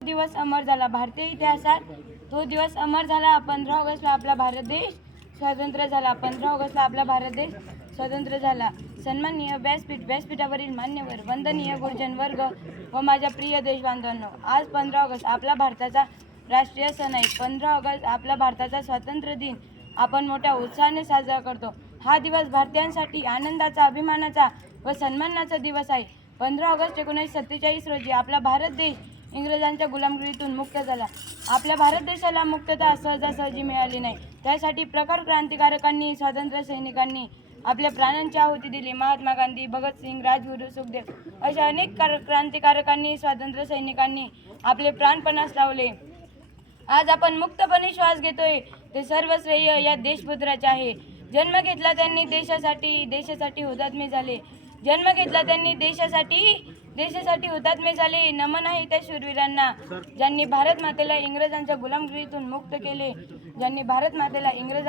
दिवस अमर झाला भारतीय इतिहासात। तो दिवस अमर झाला। 15 ऑगस्टला आपला भारत देश स्वतंत्र झाला। 15 ऑगस्टला आपला भारत देश स्वतंत्र झाला। सन्माननीय व्यासपीठावरील मान्यवर, वंदनीय गुरुजन वर्ग व माझ्या प्रिय देशबांधवांनो, आज 15 ऑगस्ट आपला भारताचा राष्ट्रीय सण आहे। 15 ऑगस्ट आपला भारताचा स्वातंत्र्य दिन आपण मोठ्या उत्साहाने साजरा करतो। हा दिवस भारतीयांसाठी आनंदाचा, अभिमानाचा व सन्मानाचा दिवस आहे। 15 ऑगस्ट 1947 रोजी आपला भारत देश इंग्रजांच्या गुलामगिरीतून मुक्त झाला। आपल्या भारत देशाला मुक्तता सहजासहजी मिळाली नाही। त्यासाठी प्रखर क्रांतिकारकांनी, स्वातंत्र्य सैनिकांनी आपल्या प्राणांची आहुती दिली। महात्मा गांधी, भगतसिंग, राजगुरू, सुखदेव अशा अनेक क्रांतिकारकांनी, स्वातंत्र्य सैनिकांनी आपले प्राणपणास लावले। आज आपण मुक्तपणे श्वास घेतोय ते सर्व श्रेय या देशपुत्राचे आहे। जन्म घेतला त्यांनी देशासाठी हुतात्मे झाले। जन्म घेतला त्यांनी देशासाठी हुतात्मे झाले। नमन आहे त्या शूरवीरांना, ज्यांनी भारत मातेला इंग्रजांच्या गुलामगिरीतून मुक्त केले, ज्यांनी भारत मातेला इंग्रजांच्या